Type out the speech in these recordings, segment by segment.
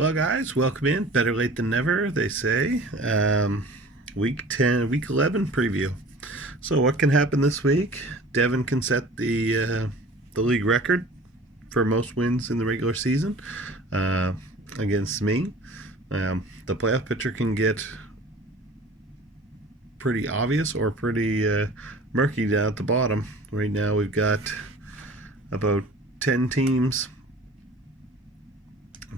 Well, guys, welcome in. Better late than never, they say. Week 10, Week 11 preview. So, what can happen this week? Devin can set the league record for most wins in the regular season uh, against me. The playoff picture can get pretty obvious or pretty murky down at the bottom. Right now, we've got about 10 teams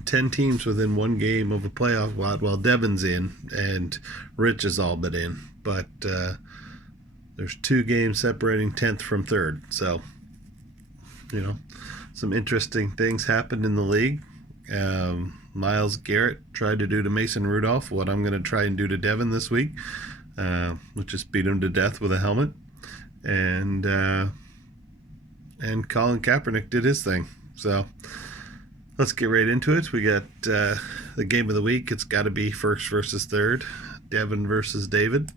10 teams within one game of a playoff lot while Devin's in and Rich is all but in. But there's 2 games separating 10th from 3rd. So, some interesting things happened in the league. Myles Garrett tried to do to Mason Rudolph what I'm going to try and do to Devin this week, which is beat him to death with a helmet. And Colin Kaepernick did his thing. So let's get right into it. We got the game of the week. It's got to be first versus third. Devin versus David.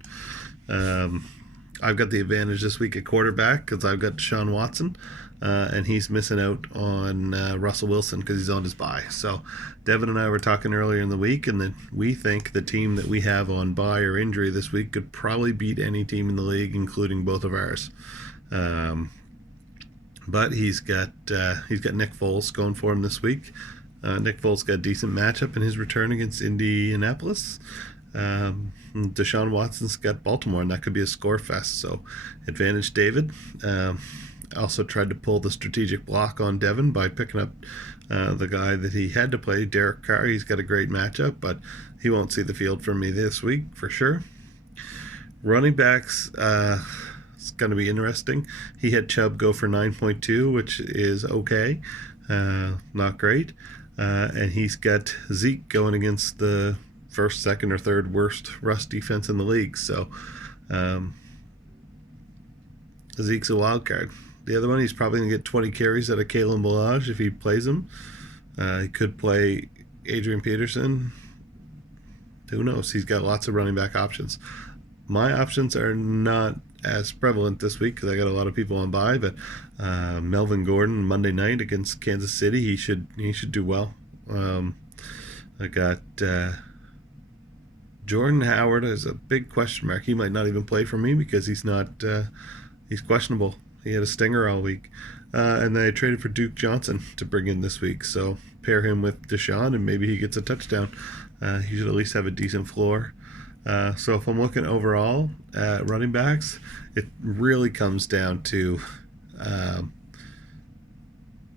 I've got the advantage this week at quarterback because I've got Deshaun Watson, and he's missing out on Russell Wilson because he's on his bye. So Devin and I were talking earlier in the week, and then we think the team that we have on bye or injury this week could probably beat any team in the league, including both of ours. But he's got Nick Foles going for him this week. Nick Foles got a decent matchup in his return against Indianapolis. Deshaun Watson's got Baltimore, and that could be a score fest. So, advantage David. Also tried to pull the strategic block on Devin by picking up the guy that he had to play, Derek Carr. He's got a great matchup, but he won't see the field for me this week for sure. Running backs. It's going to be interesting. He had Chubb go for 9.2, which is okay, not great. And he's got Zeke going against the first, second, or third worst rush defense in the league. So Zeke's a wild card. The other one, he's probably going to get 20 carries out of Kalen Ballage if he plays him. He could play Adrian Peterson. Who knows? He's got lots of running back options. My options are not as prevalent this week because I got a lot of people on bye, but Melvin Gordon Monday night against Kansas City, he should do well. I got Jordan Howard is a big question mark. He might not even play for me because he's questionable. He had a stinger all week. And then I traded for Duke Johnson to bring in this week. So pair him with Deshaun and maybe he gets a touchdown. He should at least have a decent floor. So if I'm looking overall at running backs, it really comes down to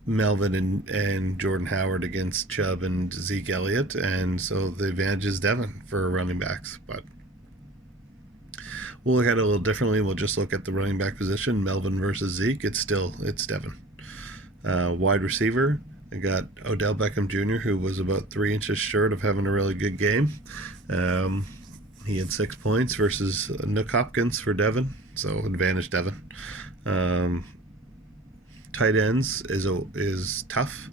Melvin and Jordan Howard against Chubb and Zeke Elliott, and so the advantage is Devin for running backs. But we'll look at it a little differently. We'll just look at the running back position, Melvin versus Zeke. It's Devin. Wide receiver, I got Odell Beckham Jr., who was about 3 inches short of having a really good game. He had 6 points versus Nick Hopkins for Devin, so advantage Devin. Tight ends is tough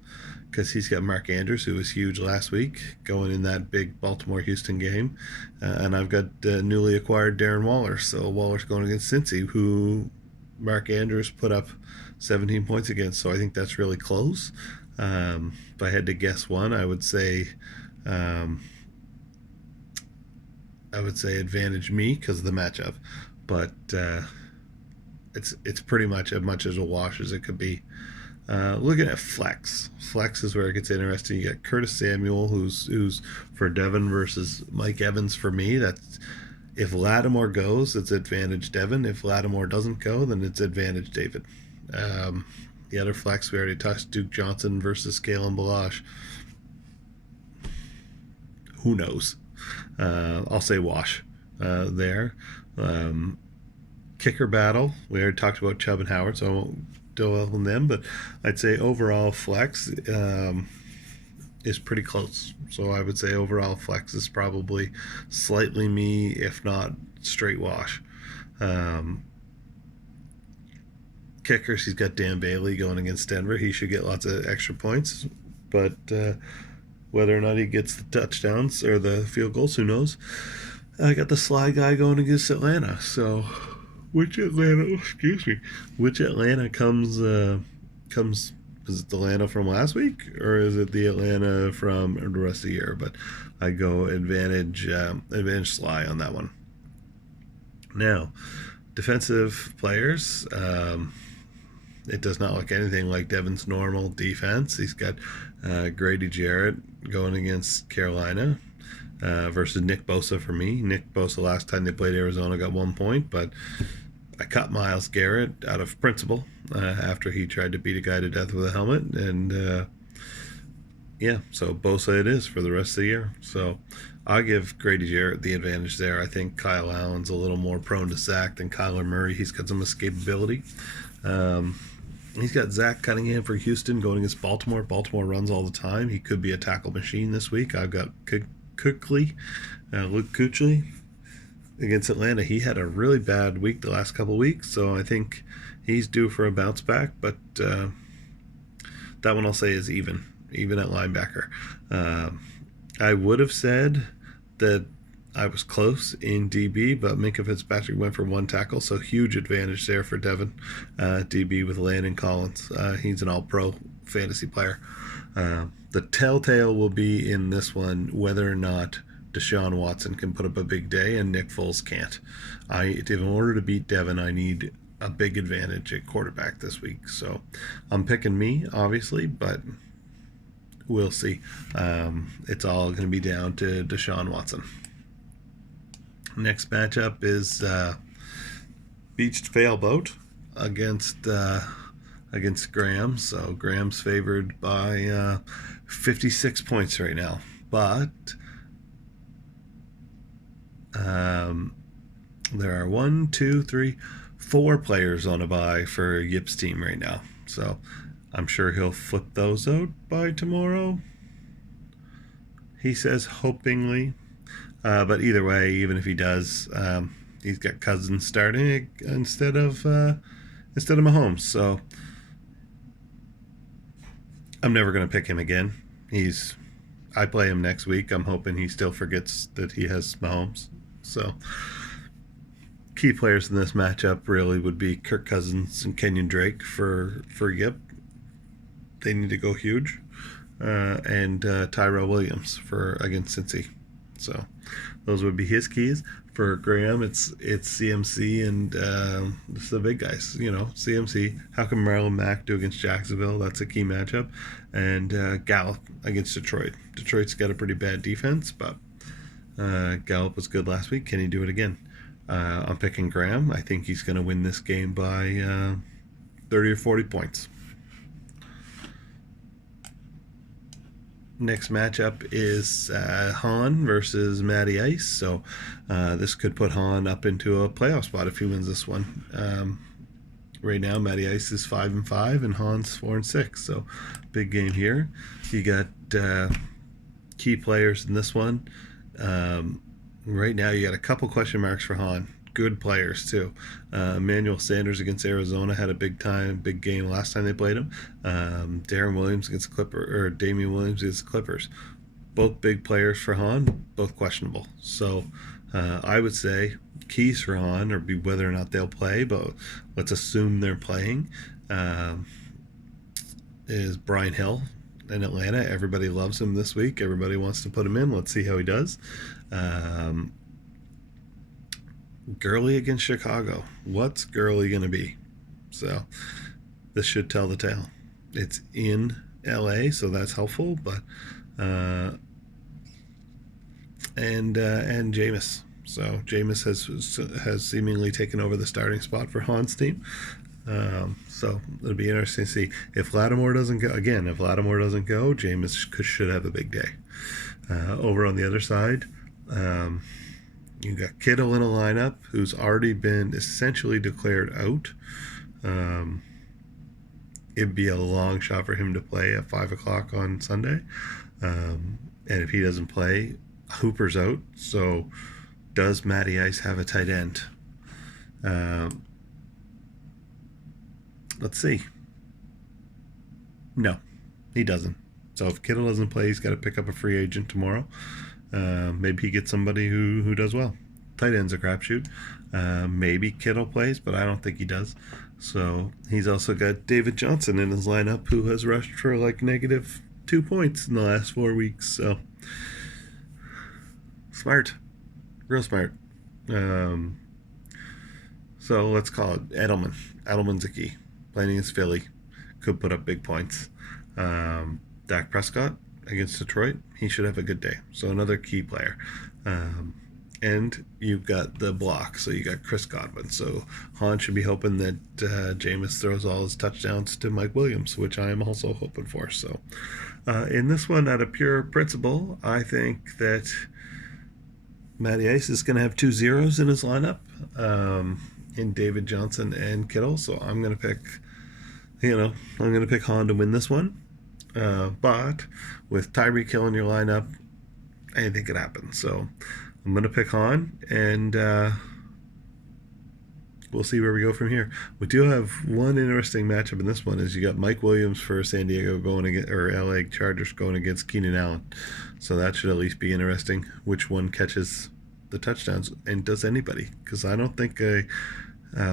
because he's got Mark Andrews, who was huge last week, going in that big Baltimore-Houston game. And I've got newly acquired Darren Waller, so Waller's going against Cincy, who Mark Andrews put up 17 points against, so I think that's really close. If I had to guess one, I would say advantage me because of the matchup, but it's pretty much as a wash as it could be. Looking at flex is where it gets interesting. You got Curtis Samuel, who's for Devin versus Mike Evans for me. That's if Lattimore goes, it's advantage Devin. If Lattimore doesn't go, then it's advantage David. The other flex we already touched, Duke Johnson versus Kalen Ballage. Who knows? I'll say wash there. Kicker battle, we already talked about Chubb and Howard, so I won't dwell on them, but I'd say overall flex is pretty close. So I would say overall flex is probably slightly me, if not straight wash. Kickers, he's got Dan Bailey going against Denver. He should get lots of extra points, but whether or not he gets the touchdowns or the field goals, who knows? I got the Sly guy going against Atlanta. So, which Atlanta comes Is it the Atlanta from last week, or is it the Atlanta from the rest of the year? But I go advantage Sly on that one. Now, defensive players. It does not look anything like Devin's normal defense. He's got Grady Jarrett going against Carolina versus Nick Bosa for me. Nick Bosa, last time they played Arizona, got 1 point, but I cut Myles Garrett out of principle after he tried to beat a guy to death with a helmet. And yeah, so Bosa it is for the rest of the year. So I'll give Grady Jarrett the advantage there. I think Kyle Allen's a little more prone to sack than Kyler Murray. He's got some escapability. He's got Zach Cunningham for Houston going against Baltimore. Baltimore runs all the time. He could be a tackle machine this week. I've got Luke Kuechly against Atlanta. He had a really bad week the last couple weeks, so I think he's due for a bounce back. But that one I'll say is even at linebacker. I would have said that I was close in DB, but Minkah Fitzpatrick went for 1 tackle, so huge advantage there for Devin. DB with Landon Collins. He's an all-pro fantasy player. The telltale will be in this one whether or not Deshaun Watson can put up a big day and Nick Foles can't. In order to beat Devin, I need a big advantage at quarterback this week. So I'm picking me, obviously, but we'll see. It's all going to be down to Deshaun Watson. Next matchup is Beached Failboat against Graham. So Graham's favored by 56 points right now. But there are 1, 2, 3, 4 players on a bye for Yip's team right now. So I'm sure he'll flip those out by tomorrow. He says hopingly. But either way, even if he does, he's got Cousins starting instead of Mahomes. So I'm never going to pick him again. I play him next week. I'm hoping he still forgets that he has Mahomes. So key players in this matchup really would be Kirk Cousins and Kenyon Drake for Yip. They need to go huge. And Tyrell Williams against Cincy. So those would be his keys. For Graham, it's CMC and it's the big guys. CMC. How can Marlon Mack do against Jacksonville? That's a key matchup. And Gallup against Detroit. Detroit's got a pretty bad defense, but Gallup was good last week. Can he do it again? I'm picking Graham. I think he's going to win this game by 30 or 40 points. Next matchup is Hahn versus Matty Ice. So this could put Hahn up into a playoff spot if he wins this one. Right now, Matty Ice is 5-5 and Hahn's 4-6. So big game here. You got key players in this one. Right now, you got a couple question marks for Hahn. Good players too. Emmanuel Sanders against Arizona had a big game last time they played him. Damian Williams against the Clippers. Both big players for Hahn, both questionable. So I would say keys for Hahn or be whether or not they'll play, but let's assume they're playing. Is Brian Hill in Atlanta. Everybody loves him this week. Everybody wants to put him in. Let's see how he does. Gurley against Chicago. What's Gurley going to be? So this should tell the tale. It's in LA, so that's helpful. But and Jameis. So Jameis has seemingly taken over the starting spot for Hahn's team. So it'll be interesting to see if Lattimore doesn't go. Again, if Lattimore doesn't go, Jameis should have a big day. Over on the other side, you got Kittle in a lineup who's already been essentially declared out. It'd be a long shot for him to play at 5 o'clock on Sunday. And if he doesn't play, Hooper's out. So does Matty Ice have a tight end? Let's see. No, he doesn't. So if Kittle doesn't play, he's got to pick up a free agent tomorrow. Maybe he gets somebody who does well. tight end's a crapshoot. Maybe Kittle plays, but I don't think he does. So he's also got David Johnson in his lineup, who has rushed for like -2 points in the last 4 weeks. So smart, real smart. So let's call it Edelman. Edelman's a key. Playing against Philly, could put up big points. Dak Prescott against Detroit, he should have a good day. So another key player. And you've got the block, so you got Chris Godwin. So Han should be hoping that Jameis throws all his touchdowns to Mike Williams, which I am also hoping for. So in this one, out of pure principle, I think that Matty Ice is going to have 2 zeros in his lineup in David Johnson and Kittle. So I'm going to pick, I'm going to pick Han to win this one. But with Tyreek Hill in your lineup, anything could happen. So I'm going to pick Han, and we'll see where we go from here. We do have one interesting matchup in this one, is you got Mike Williams for San Diego going against, or LA Chargers going against Keenan Allen. So that should at least be interesting. Which one catches the touchdowns, and does anybody? Because I don't think a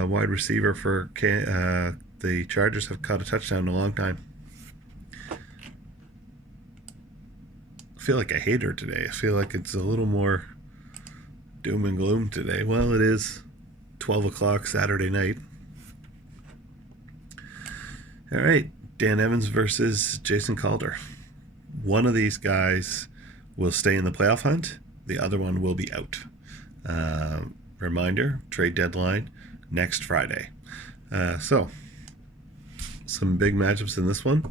wide receiver for the Chargers have caught a touchdown in a long time. I feel like a hater today. I feel like it's a little more doom and gloom today. Well, it is 12 o'clock Saturday night. All right, Dan Evans versus Jason Calder. One of these guys will stay in the playoff hunt. The other one will be out. Reminder, trade deadline next Friday. So, some big matchups in this one.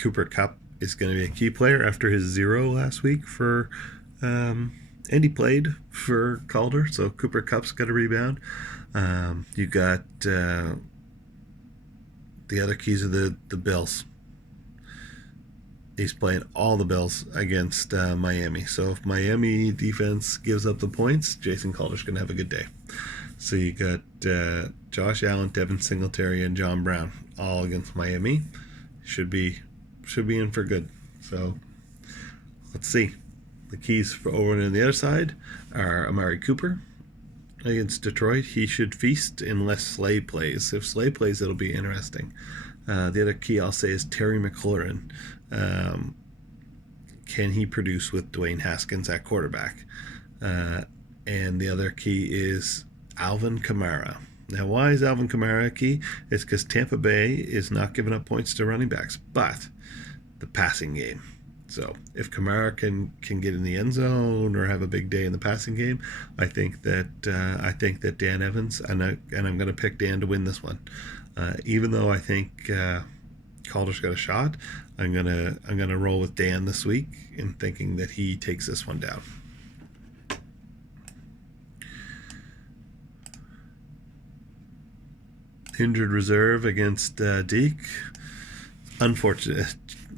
Cooper Kupp is going to be a key player after his 0 last week for... and he played for Calder, so Cooper Kupp's got a rebound. You got the other keys of the Bills. He's playing all the Bills against Miami. So if Miami defense gives up the points, Jason Calder's going to have a good day. So you got Josh Allen, Devin Singletary, and John Brown all against Miami. Should be in for good. So let's see. The keys for over on the other side are Amari Cooper against Detroit. He should feast unless Slay plays. If Slay plays, it'll be interesting. The other key I'll say is Terry McLaurin. Can he produce with Dwayne Haskins at quarterback? And the other key is Alvin Kamara. Now, why is Alvin Kamara a key? It's because Tampa Bay is not giving up points to running backs, but the passing game. So if Kamara can get in the end zone or have a big day in the passing game, I think that Dan Evans, and I'm going to pick Dan to win this one. Even though I think Calder's got a shot, I'm gonna roll with Dan this week in thinking that he takes this one down. Injured reserve against Deke. Unfortunate.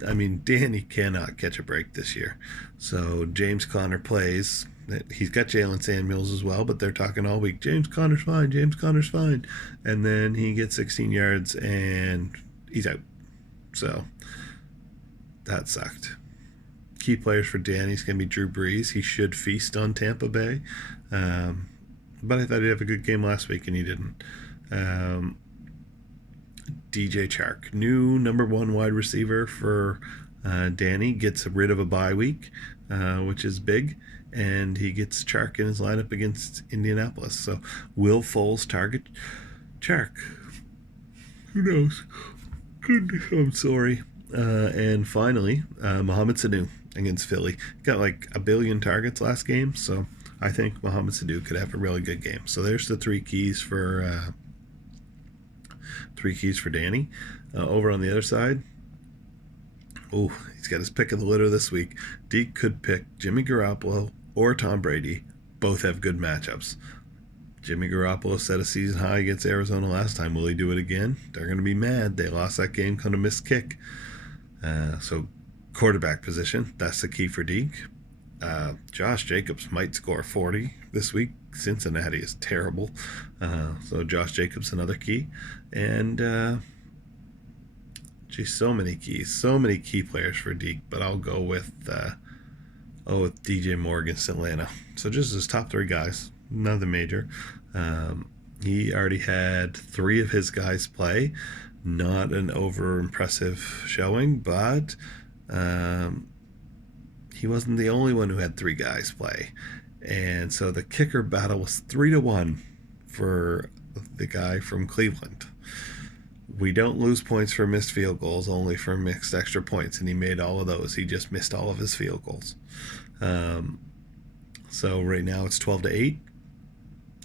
I mean, Danny cannot catch a break this year. So James Conner plays. He's got Jalen Samuels as well, but they're talking all week. James Conner's fine. James Conner's fine. And then he gets 16 yards and he's out. So that sucked. Key players for Danny's going to be Drew Brees. He should feast on Tampa Bay. But I thought he'd have a good game last week, and he didn't. DJ Chark, new number 1 wide receiver for Danny, gets rid of a bye week, which is big, and he gets Chark in his lineup against Indianapolis. So will Foles target Chark? Who knows? Goodness, I'm sorry. And finally, Mohamed Sanu against Philly. Got like a billion targets last game, so I think Mohamed Sanu could have a really good game. So there's the three keys for Danny. Over on the other side, he's got his pick of the litter this week. Deke could pick Jimmy Garoppolo or Tom Brady. Both have good matchups. Jimmy Garoppolo set a season high against Arizona last time. Will he do it again? They're going to be mad. They lost that game on a missed kick. So quarterback position, that's the key for Deke. Josh Jacobs might score 40 this week. Cincinnati is terrible. So Josh Jacobs, another key. And, so many keys. So many key players for Deke. But I'll go with Oh, with DJ Moore against Atlanta. So just his top three guys, nothing major. He already had three of his guys play. Not an over impressive showing, but he wasn't the only one who had three guys play. And so the kicker battle was 3-1 for the guy from Cleveland. We don't lose points for missed field goals, only for missed extra points, and he made all of those. He just missed all of his field goals. So right now it's 12-8,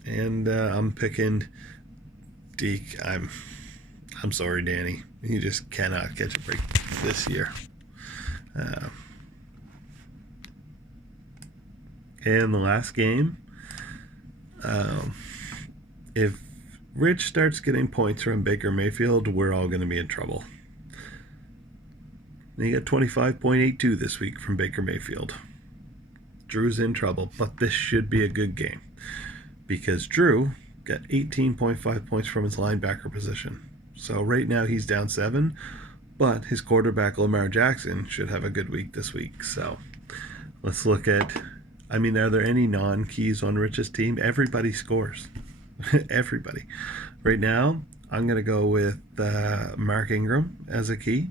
and I'm picking Deke. I'm sorry, Danny. You just cannot catch a break this year. And the last game, if Rich starts getting points from Baker Mayfield, we're all going to be in trouble. He got 25.82 this week from Baker Mayfield. Drew's in trouble, but this should be a good game because Drew got 18.5 points from his linebacker position. So right now he's down 7, but his quarterback Lamar Jackson should have a good week this week. So let's look at, are there any non-keys on Rich's team? Everybody scores. Everybody. Right now, I'm going to go with Mark Ingram as a key.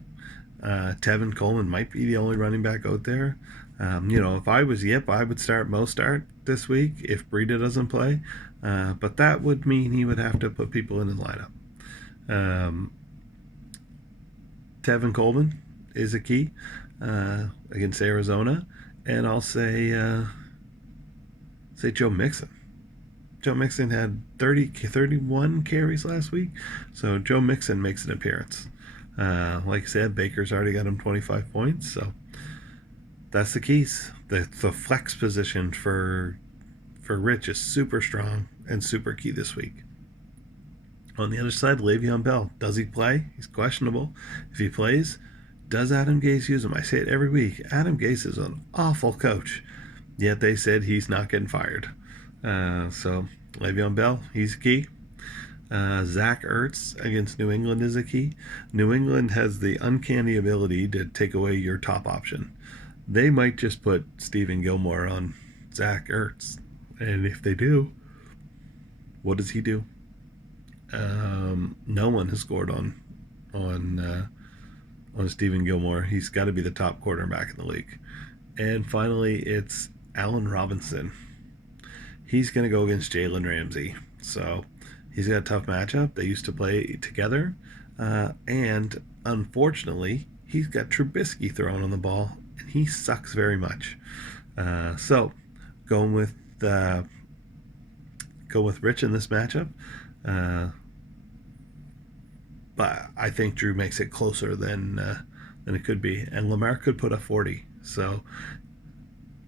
Tevin Coleman might be the only running back out there. If I was Yip, I would start Mostert this week if Breida doesn't play. But that would mean he would have to put people in his lineup. Tevin Coleman is a key against Arizona. And I'll say Joe Mixon. Joe Mixon had 31 carries last week. So Joe Mixon makes an appearance. Like I said, Baker's already got him 25 points. So that's the keys. The flex position for Rich is super strong and super key this week. On the other side, Le'Veon Bell. Does he play? He's questionable. If he plays, does Adam Gase use him? I say it every week. Adam Gase is an awful coach. Yet they said he's not getting fired. So Le'Veon Bell, he's key. Zach Ertz against New England is a key. New England has the uncanny ability to take away your top option. They might just put Stephen Gilmore on Zach Ertz. And if they do, what does he do? No one has scored on Stephen Gilmore. He's got to be the top quarterback in the league. And finally, it's Allen Robinson. He's going to go against Jalen Ramsey. So he's got a tough matchup. They used to play together. And unfortunately, he's got Trubisky throwing on the ball, and he sucks very much. So going with Rich in this matchup. But I think Drew makes it closer than it could be. And Lamar could put up 40. So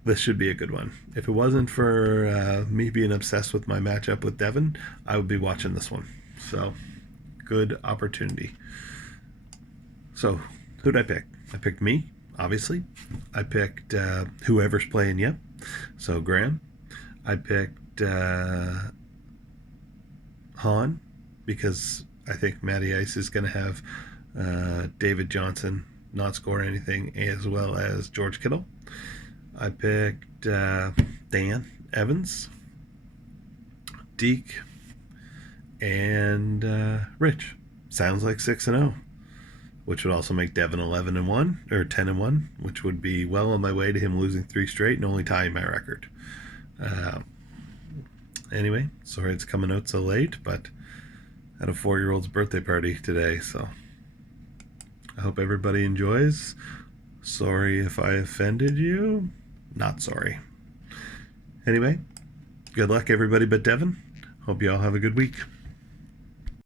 this should be a good one. If it wasn't for me being obsessed with my matchup with Devin, I would be watching this one. So good opportunity. So who'd I pick? I picked me, obviously. I picked whoever's playing yet. So Graham. I picked Han because I think Matty Ice is going to have David Johnson not score anything, as well as George Kittle. I picked Dan Evans, Deke, and Rich. Sounds like 6-0, which would also make Devin 11-1 or 10-1, which would be well on my way to him losing 3 straight and only tying my record. Anyway, sorry it's coming out so late, but I had a 4-year-old's birthday party today, so I hope everybody enjoys. Sorry if I offended you. Not sorry. Anyway, good luck everybody but Devin. Hope you all have a good week.